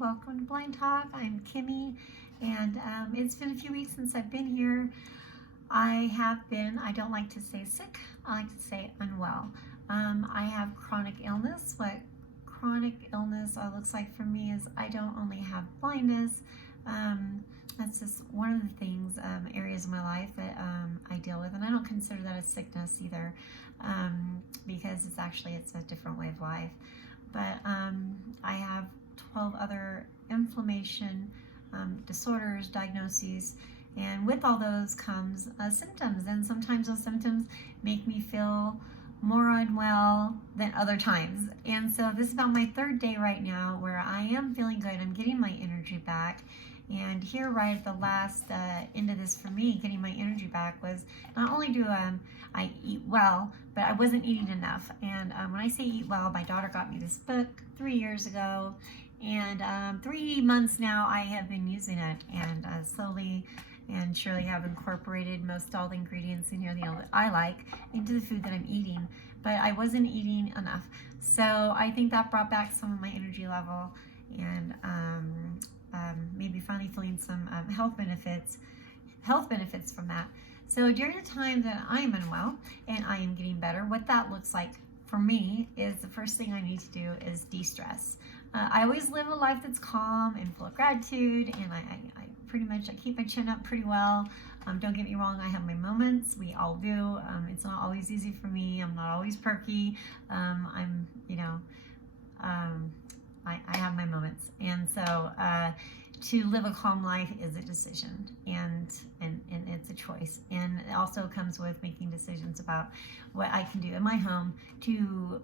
welcome to Blind Talk. I'm Kimmy, and it's been a few weeks since I've been here. I don't like to say sick, I like to say unwell. I have chronic illness. What chronic illness looks like for me is I don't only have blindness. That's just one of the things, areas of my life that I deal with, and I don't consider that a sickness either, because it's a different way of life. But I have 12 other inflammation disorders, diagnoses, and with all those comes symptoms, and sometimes those symptoms make me feel more unwell than other times. And so this is about my third day right now where I am feeling good. I'm getting my energy back. And here right at the last end of this for me, getting my energy back was not only do I eat well, but I wasn't eating enough. And when I say eat well, my daughter got me this book 3 years ago, and 3 months now I have been using it, and slowly and surely have incorporated most all the ingredients in here that I like into the food that I'm eating, but I wasn't eating enough. So I think that brought back some of my energy level, and maybe finally feeling some health benefits from that. So during the time that I am unwell and I am getting better, what that looks like for me is the first thing I need to do is de-stress. I always live a life that's calm and full of gratitude, and I pretty much keep my chin up pretty well. Don't get me wrong, I have my moments. We all do. It's not always easy for me. I'm not always perky. I have my moments, and so to live a calm life is a decision, and it's a choice, and it also comes with making decisions about what I can do in my home to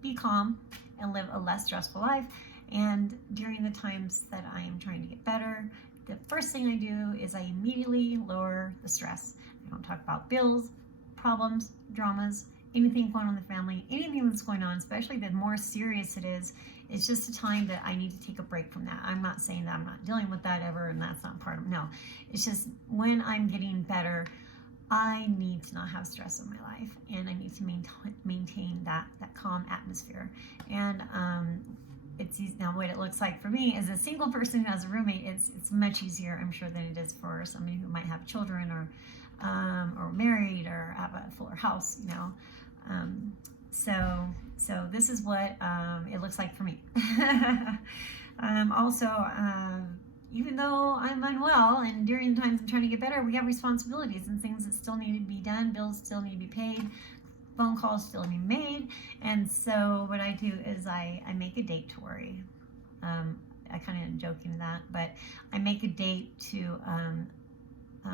be calm and live a less stressful life. And during the times that I am trying to get better, the first thing I do is I immediately lower the stress. I don't talk about bills, problems, dramas, anything going on in the family, anything that's going on, especially the more serious it is. It's just a time that I need to take a break from that. I'm not saying that I'm not dealing with that ever, and that's not part of it. No, it's just when I'm getting better, I need to not have stress in my life, and I need to maintain that calm atmosphere. And it's easy. Now, what it looks like for me as a single person who has a roommate, it's much easier, I'm sure, than it is for somebody who might have children or married or have a fuller house, So this is what it looks like for me. Also, even though I'm unwell and during the times I'm trying to get better, we have responsibilities and things that still need to be done. Bills still need to be paid. Phone calls still need to be made. And so what I do is I make a date to worry. I kind of joking that, but I make a date to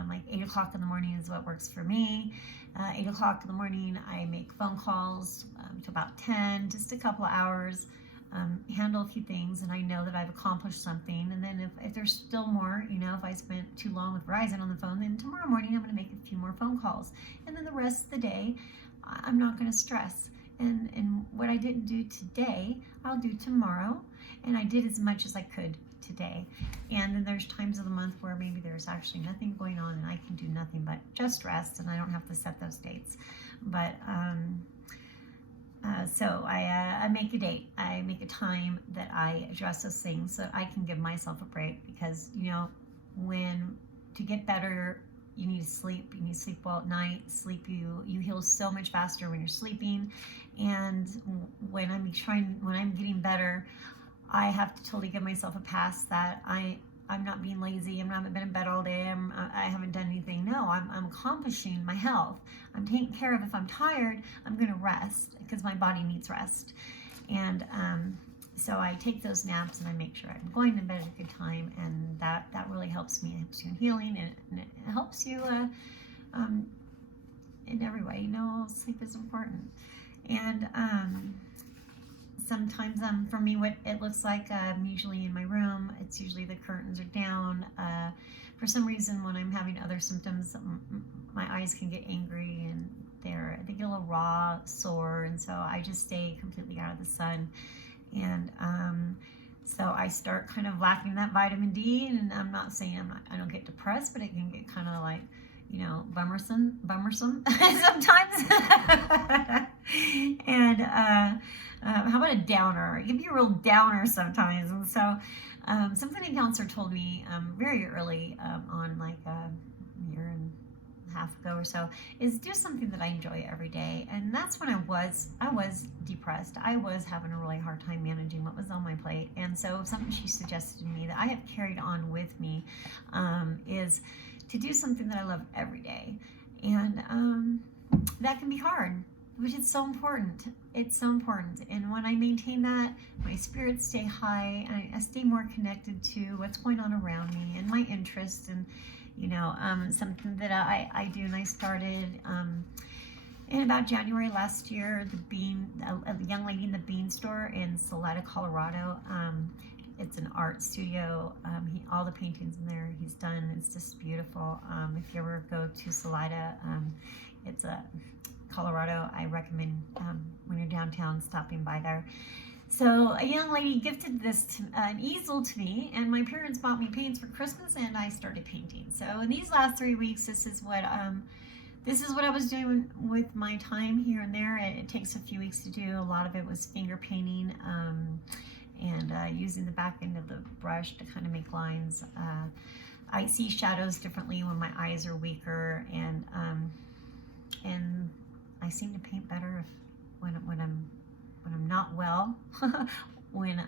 like 8 o'clock in the morning is what works for me. 8 o'clock in the morning, I make phone calls to about 10, just a couple of hours, handle a few things, and I know that I've accomplished something. And then if there's still more, if I spent too long with Verizon on the phone, then tomorrow morning I'm going to make a few more phone calls. And then the rest of the day, I'm not going to stress. And what I didn't do today, I'll do tomorrow. And I did as much as I could today. And then there's times of the month where maybe there's actually nothing going on and I can do nothing but just rest, and I don't have to set those dates. But so I make a date. I make a time that I address those things so I can give myself a break, because when to get better, you need to sleep. You need to sleep well at night. You heal so much faster when you're sleeping. And when I'm getting better, I have to totally give myself a pass that I'm not being lazy. I haven't been in bed all day. I haven't done anything. No, I'm accomplishing my health. I'm taking care of. If I'm tired, I'm going to rest, because my body needs rest. And so I take those naps and I make sure I'm going to bed at a good time, and that really helps me. It helps you in healing, and it helps you in every way. Sleep is important. And sometimes for me, what it looks like, I'm usually in my room. It's usually the curtains are down. For some reason, when I'm having other symptoms, my eyes can get angry, and they get a little raw, sore, and so I just stay completely out of the sun. And so I start kind of lacking that vitamin D, and I'm not saying I don't get depressed, but it can get kind of like, bummersome sometimes. And how about a downer? It can be a real downer sometimes. And so, something a counselor told me very early on, like a year and a half ago or so, is do something that I enjoy every day. And that's when I was depressed. I was having a really hard time managing what was on my plate. And so, something she suggested to me that I have carried on with me is to do something that I love every day. And that can be hard, but it's so important. It's so important. And when I maintain that, my spirits stay high, and I stay more connected to what's going on around me and my interests. And, something that I do, and I started in about January last year, a young lady in the Bean store in Salida, Colorado. It's an art studio. All the paintings in there he's done. It's just beautiful. If you ever go to Salida, it's a Colorado, I recommend when you're downtown stopping by there. So a young lady gifted an easel to me, and my parents bought me paints for Christmas, and I started painting. So in these last 3 weeks, this is what I was doing with my time here and there. It takes a few weeks to do. A lot of it was finger painting and using the back end of the brush to kind of make lines. I see shadows differently when my eyes are weaker, and I seem to paint better when I'm not well, when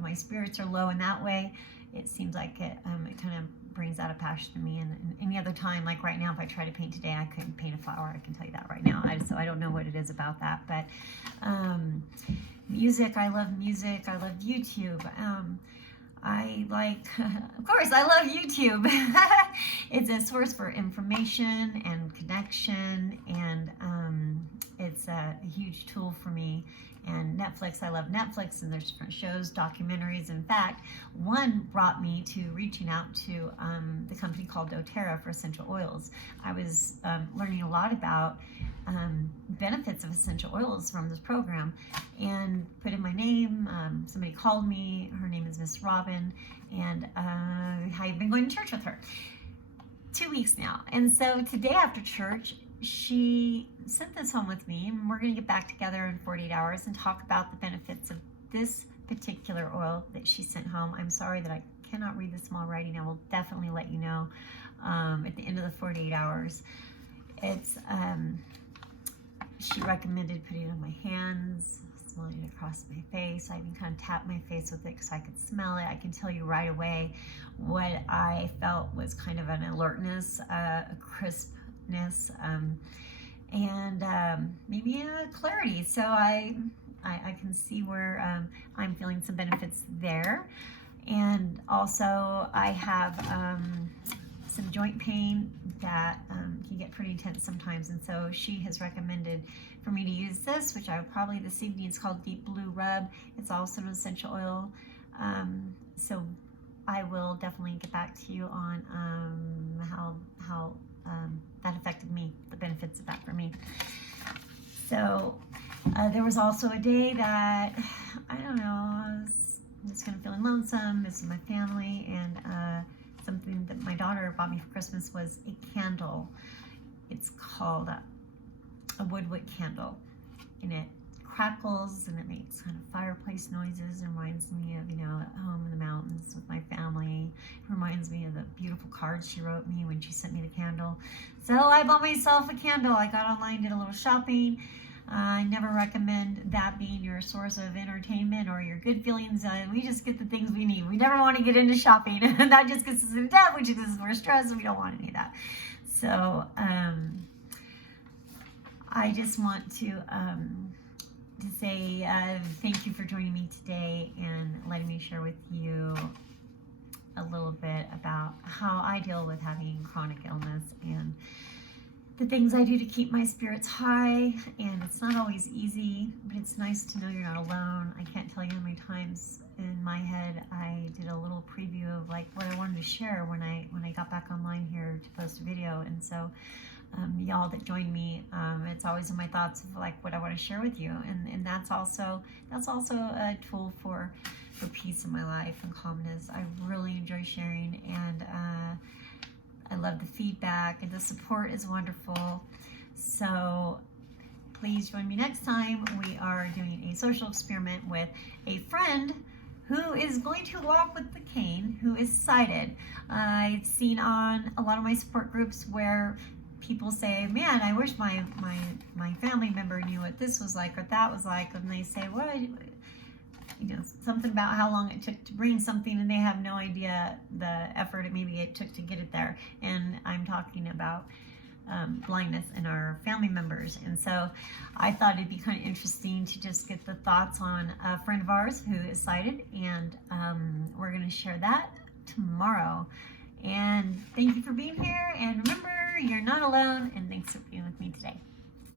my spirits are low in that way. It seems like it kind of brings out a passion in me. And any other time, like right now, if I try to paint today, I couldn't paint a flower. I can tell you that right now. So I don't know what it is about that. But music, I love music. I love YouTube. Of course, I love YouTube. It's a source for information and connection, and it's a huge tool for me. And Netflix, I love Netflix, and there's different shows, documentaries. In fact, one brought me to reaching out to the company called doTERRA for essential oils. I was learning a lot about benefits of essential oils from this program, and put in my name. Somebody called me. Her name is Miss Robin, and I've been going to church with her 2 weeks now. And so today after church, she sent this home with me, and we're going to get back together in 48 hours and talk about the benefits of this particular oil that she sent home. I'm sorry that I cannot read the small writing. I will definitely let you know at the end of the 48 hours. It's she recommended putting it on my hands, smelling it across my face. I even kind of tapped my face with it because I could smell it. I can tell you right away what I felt was kind of an alertness, a crispness, and maybe a clarity. So I can see where I'm feeling some benefits there. And also I have some joint pain that can get pretty intense sometimes, and so she has recommended for me to use this, which I would probably this evening. It's called Deep Blue Rub. It's also an essential oil. So I will definitely get back to you on how that affected me, the benefits of that for me. So there was also a day that, I don't know, I was just kind of feeling lonesome, missing my family, and something that my daughter bought me for Christmas was a candle. It's called a woodwick candle, and it crackles and it makes kind of fireplace noises. It reminds me of, at home in the mountains with my family. It reminds me of the beautiful cards she wrote me when she sent me the candle. So I bought myself a candle. I got online, did a little shopping. I never recommend that being your source of entertainment or your good feelings. We just get the things we need. We never want to get into shopping. That just gets us into debt, which is more stress. We don't want any of that. So I just want to say thank you for joining me today and letting me share with you a little bit about how I deal with having chronic illness and the things I do to keep my spirits high. And it's not always easy, but it's nice to know you're not alone. I can't tell you how many times in my head I did a little preview of like what I wanted to share when I got back online here to post a video. And so y'all that join me, it's always in my thoughts of like what I want to share with you, and that's also a tool for peace in my life and calmness. I really enjoy sharing, and I love the feedback, and the support is wonderful. So please join me next time. We are doing a social experiment with a friend who is going to walk with the cane, who is sighted. I've seen on a lot of my support groups where people say, man, I wish my family member knew what this was like or that was like, and they say, what, something about how long it took to bring something, and they have no idea the effort maybe it took to get it there. And I'm talking about blindness in our family members. And so I thought it'd be kind of interesting to just get the thoughts on a friend of ours who is sighted, and we're going to share that tomorrow. And thank you for being here, and remember, you're not alone, and thanks for being with me today.